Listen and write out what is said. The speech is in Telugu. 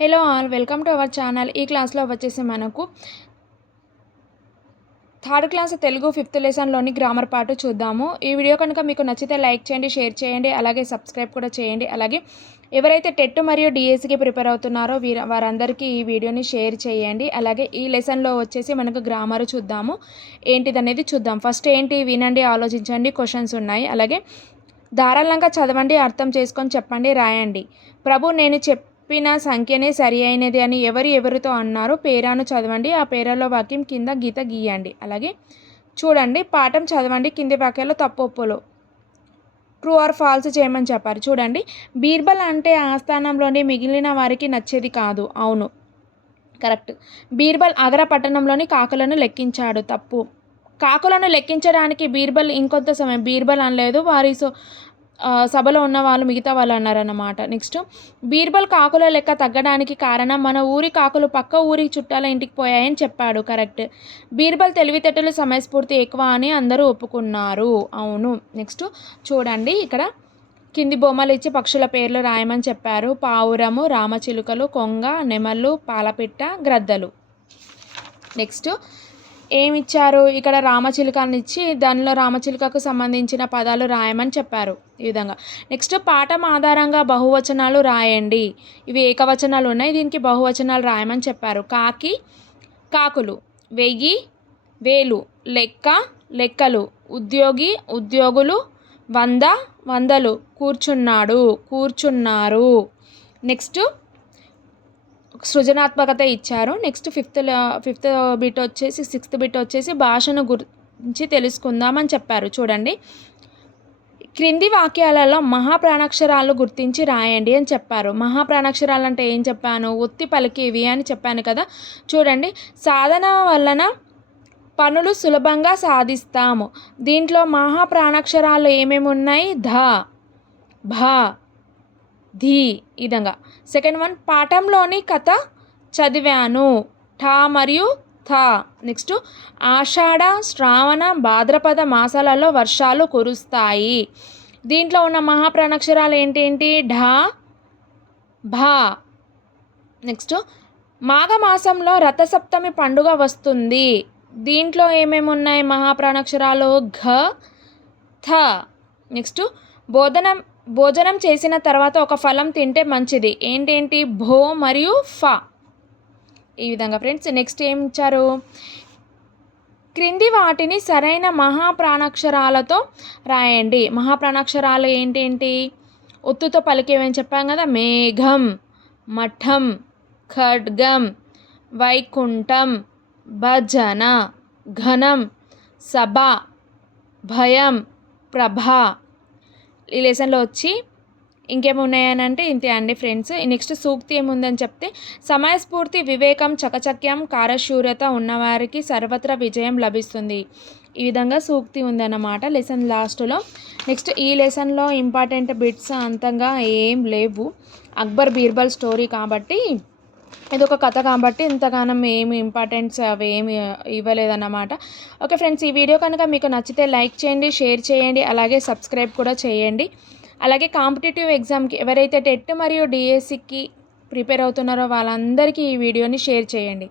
Hello all, welcome to our channel. ఈ క్లాస్లో వచ్చేసి మనకు థర్డ్ క్లాస్ తెలుగు 5th లెసన్లోని గ్రామర్ పార్ట్ చూద్దాము. ఈ వీడియో కనుక మీకు నచ్చితే లైక్ చేయండి, షేర్ చేయండి, అలాగే సబ్స్క్రైబ్ కూడా చేయండి. అలాగే ఎవరైతే టెట్ మరియు డిఎస్సికి ప్రిపేర్ అవుతున్నారో వారందరికీ ఈ వీడియోని షేర్ చేయండి. అలాగే ఈ లెసన్లో వచ్చేసి మనకు గ్రామర్ చూద్దాము, ఏంటిదనేది చూద్దాం. ఫస్ట్ ఏంటి వినండి, ఆలోచించండి, క్వశ్చన్స్ ఉన్నాయి. అలాగే ధారాళంగా చదవండి, అర్థం చేసుకొని చెప్పండి, రాయండి. ప్రభు, నేను చెప్పిన సంఖ్యనే సరి అయినది అని ఎవరితో అన్నారు? పేరాను చదవండి, ఆ పేరాలో వాక్యం కింద గీత గీయండి. అలాగే చూడండి, పాఠం చదవండి, కింది వాక్యాల్లో తప్పు ఒప్పులు ట్రూ ఆర్ ఫాల్స్ చేయమని చెప్పారు. చూడండి, బీర్బల్ అంటే ఆస్థానంలోని మిగిలిన వారికి నచ్చేది కాదు. అవును, కరెక్ట్. బీర్బల్ ఆగ్రా పట్టణంలోని కాకులను లెక్కించాడు. తప్పు. కాకులను లెక్కించడానికి బీర్బల్ ఇంకొంత సమయం, బీర్బల్ అనలేదు, వారి సభలో ఉన్న వాళ్ళు మిగతా వాళ్ళు అన్నారన్నమాట. నెక్స్ట్, బీర్బల్ కాకుల లెక్క తగ్గడానికి కారణం మన ఊరి కాకులు పక్క ఊరి చుట్టాల ఇంటికి పోయాయని చెప్పాడు. కరెక్ట్. బీర్బల్ తెలివితేటలు సమయస్ఫూర్తి ఎక్కువ అని అందరూ ఒప్పుకున్నారు. అవును. నెక్స్ట్ చూడండి, ఇక్కడ కింది బొమ్మలు ఇచ్చి పక్షుల పేర్లు రాయమని చెప్పారు. పావురము, రామచిలుకలు, కొంగ, నెమళ్ళు, పాలపిట్ట, గ్రద్దలు. నెక్స్ట్ ఏమిచ్చారు? ఇక్కడ రామచిలుకని ఇచ్చి దానిలో రామచిలుకకు సంబంధించిన పదాలు రాయమని చెప్పారు. ఈ విధంగా. నెక్స్ట్, పాఠం ఆధారంగా బహువచనాలు రాయండి. ఇవి ఏకవచనాలు ఉన్నాయి, దీనికి బహువచనాలు రాయమని చెప్పారు. కాకి, కాకులు. వెయ్యి, వేలు. లెక్క, లెక్కలు. ఉద్యోగి, ఉద్యోగులు. వంద, వందలు. కూర్చున్నాడు, కూర్చున్నారు. నెక్స్ట్, సృజనాత్మకత ఇచ్చారు. నెక్స్ట్ ఫిఫ్త్ బిట్ వచ్చేసి 6th బిట్ వచ్చేసి భాషను గురించి తెలుసుకుందామని చెప్పారు. చూడండి, క్రింది వాక్యాలలో మహాప్రాణాక్షరాలు గుర్తించి రాయండి అని చెప్పారు. మహాప్రాణాక్షరాలు అంటే ఏం చెప్పాను? ఒత్తి పలికేవి అని చెప్పాను కదా. చూడండి, సాధన వలన పనులు సులభంగా సాధిస్తాము. దీంట్లో మహాప్రాణాక్షరాలు ఏమేమి ఉన్నాయి? ధ, భ, ధీ. ఈ విధంగా. సెకండ్ వన్, పాఠంలోని కథ చదివాను. ఠ మరియు థ. నెక్స్ట్, ఆషాఢ, శ్రావణ, భాద్రపద మాసాలలో వర్షాలు కురుస్తాయి. దీంట్లో ఉన్న మహాప్రాణాక్షరాలు ఏంటేంటి? ఢ, భ. నెక్స్ట్, మాఘమాసంలో రథసప్తమి పండుగ వస్తుంది. దీంట్లో ఏమేమి ఉన్నాయి మహాప్రాణాక్షరాలు? ఘ, థ. నెక్స్ట్, భోజనం చేసిన తర్వాత ఒక ఫలం తింటే మంచిది. ఏంటేంటి? భో మరియు ఫ. ఈ విధంగా ఫ్రెండ్స్. నెక్స్ట్ ఏం ఇచ్చారు? క్రింది వాటిని సరైన మహాప్రాణాక్షరాలతో రాయండి. మహాప్రాణాక్షరాలు ఏంటేంటి? ఒత్తుతో పలికేవని చెప్పాం కదా. మేఘం, మఠం, ఖడ్గం, వైకుంఠం, భజన, ఘనం, సభ, భయం, ప్రభ. ఈ లెసన్లో వచ్చి ఇంకేమున్నాయని అంటే ఇంతే అండి ఫ్రెండ్స్. నెక్స్ట్ సూక్తి ఏముందని చెప్తే, సమయస్ఫూర్తి, వివేకం, చకచక్యం, కార్యశూర్యత ఉన్నవారికి సర్వత్రా విజయం లభిస్తుంది. ఈ విధంగా సూక్తి ఉందన్నమాట లెసన్ లాస్ట్లో. నెక్స్ట్ ఈ లెసన్లో ఇంపార్టెంట్ బిట్స్ అంతగా ఏం లేవు. అక్బర్ బీర్బల్ స్టోరీ కాబట్టి, ఇది ఒక కథ కాబట్టి ఇంతగానం ఏమి ఇంపార్టెన్స్ అవి ఏమి ఇవ్వలేదన్నమాట. ఓకే ఫ్రెండ్స్, ఈ వీడియో కనుక మీకు నచ్చితే లైక్ చేయండి, షేర్ చేయండి, అలాగే సబ్స్క్రైబ్ కూడా చేయండి. అలాగే కాంపిటేటివ్ ఎగ్జామ్కి ఎవరైతే టెట్ మరియు డిఎస్సికి ప్రిపేర్ అవుతున్నారో వాళ్ళందరికీ ఈ వీడియోని షేర్ చేయండి.